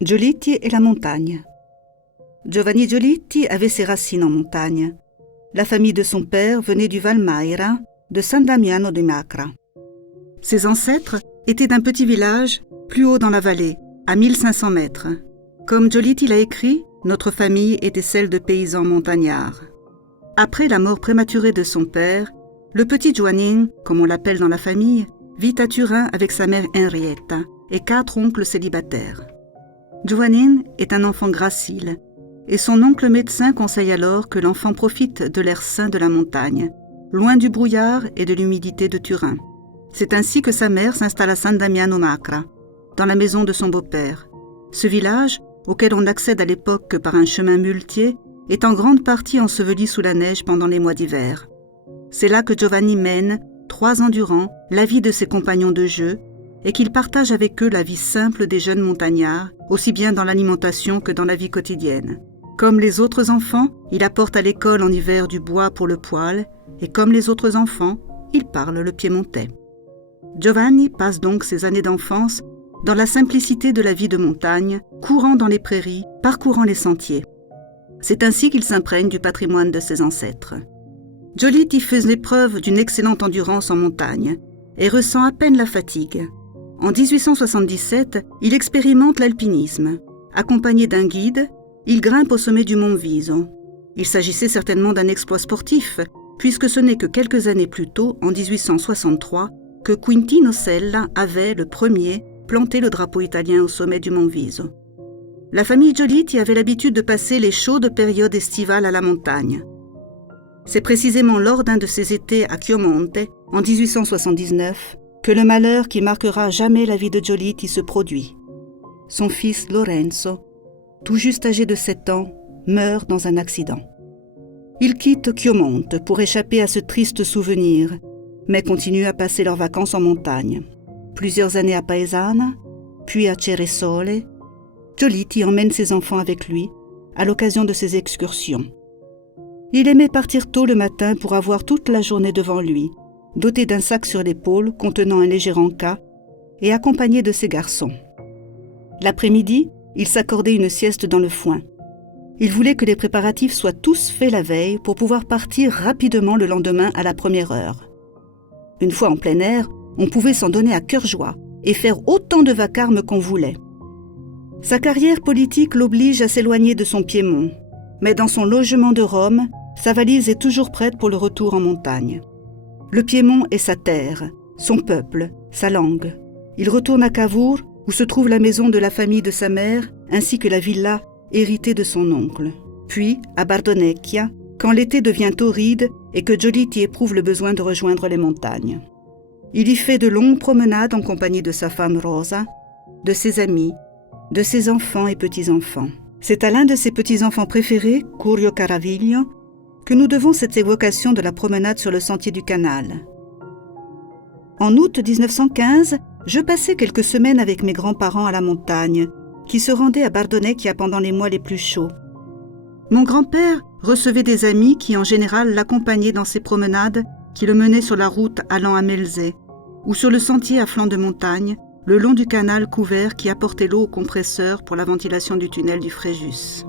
Giolitti et la montagne. Giovanni Giolitti avait ses racines en montagne. La famille de son père venait du Valmaira, de San Damiano di Macra. Ses ancêtres étaient d'un petit village, plus haut dans la vallée, à 1500 mètres. Comme Giolitti l'a écrit, notre famille était celle de paysans montagnards. Après la mort prématurée de son père, le petit Giovannin, comme on l'appelle dans la famille, vit à Turin avec sa mère Henrietta et 4 oncles célibataires. Giovannin est un enfant gracile et son oncle médecin conseille alors que l'enfant profite de l'air sain de la montagne, loin du brouillard et de l'humidité de Turin. C'est ainsi que sa mère s'installe à San Damiano Macra, dans la maison de son beau-père. Ce village, auquel on n'accède à l'époque que par un chemin muletier, est en grande partie enseveli sous la neige pendant les mois d'hiver. C'est là que Giovanni mène, 3 ans durant, la vie de ses compagnons de jeu et qu'il partage avec eux la vie simple des jeunes montagnards, aussi bien dans l'alimentation que dans la vie quotidienne. Comme les autres enfants, il apporte à l'école en hiver du bois pour le poêle et comme les autres enfants, il parle le piémontais. Giovanni passe donc ses années d'enfance dans la simplicité de la vie de montagne, courant dans les prairies, parcourant les sentiers. C'est ainsi qu'il s'imprègne du patrimoine de ses ancêtres. Giolitti faisait preuve d'une excellente endurance en montagne et ressent à peine la fatigue. En 1877, il expérimente l'alpinisme. Accompagné d'un guide, il grimpe au sommet du mont Viso. Il s'agissait certainement d'un exploit sportif, puisque ce n'est que quelques années plus tôt, en 1863, que Quintino Sella avait, le premier, planté le drapeau italien au sommet du mont Viso. La famille Giolitti avait l'habitude de passer les chaudes périodes estivales à la montagne. C'est précisément lors d'un de ces étés à Chiomonte, en 1879, que le malheur qui marquera à jamais la vie de Giolitti se produit. Son fils Lorenzo, tout juste âgé de 7 ans, meurt dans un accident. Il quitte Chiomonte pour échapper à ce triste souvenir, mais continue à passer leurs vacances en montagne. Plusieurs années à Paesana, puis à Ceresole, Giolitti emmène ses enfants avec lui à l'occasion de ses excursions. Il aimait partir tôt le matin pour avoir toute la journée devant lui, doté d'un sac sur l'épaule contenant un léger encas et accompagné de ses garçons. L'après-midi, il s'accordait une sieste dans le foin. Il voulait que les préparatifs soient tous faits la veille pour pouvoir partir rapidement le lendemain à la première heure. Une fois en plein air, on pouvait s'en donner à cœur joie et faire autant de vacarme qu'on voulait. Sa carrière politique l'oblige à s'éloigner de son Piémont, mais dans son logement de Rome, sa valise est toujours prête pour le retour en montagne. Le Piémont est sa terre, son peuple, sa langue. Il retourne à Cavour, où se trouve la maison de la famille de sa mère, ainsi que la villa héritée de son oncle. Puis, à Bardonecchia, quand l'été devient torride et que Giolitti éprouve le besoin de rejoindre les montagnes. Il y fait de longues promenades en compagnie de sa femme Rosa, de ses amis, de ses enfants et petits-enfants. C'est à l'un de ses petits-enfants préférés, Curio Caraviglio, que nous devons cette évocation de la promenade sur le sentier du canal. En août 1915, je passais quelques semaines avec mes grands-parents à la montagne, qui se rendaient à Bardonecchia pendant les mois les plus chauds. Mon grand-père recevait des amis qui en général l'accompagnaient dans ses promenades qui le menaient sur la route allant à Melzé, ou sur le sentier à flanc de montagne, le long du canal couvert qui apportait l'eau au compresseur pour la ventilation du tunnel du Fréjus.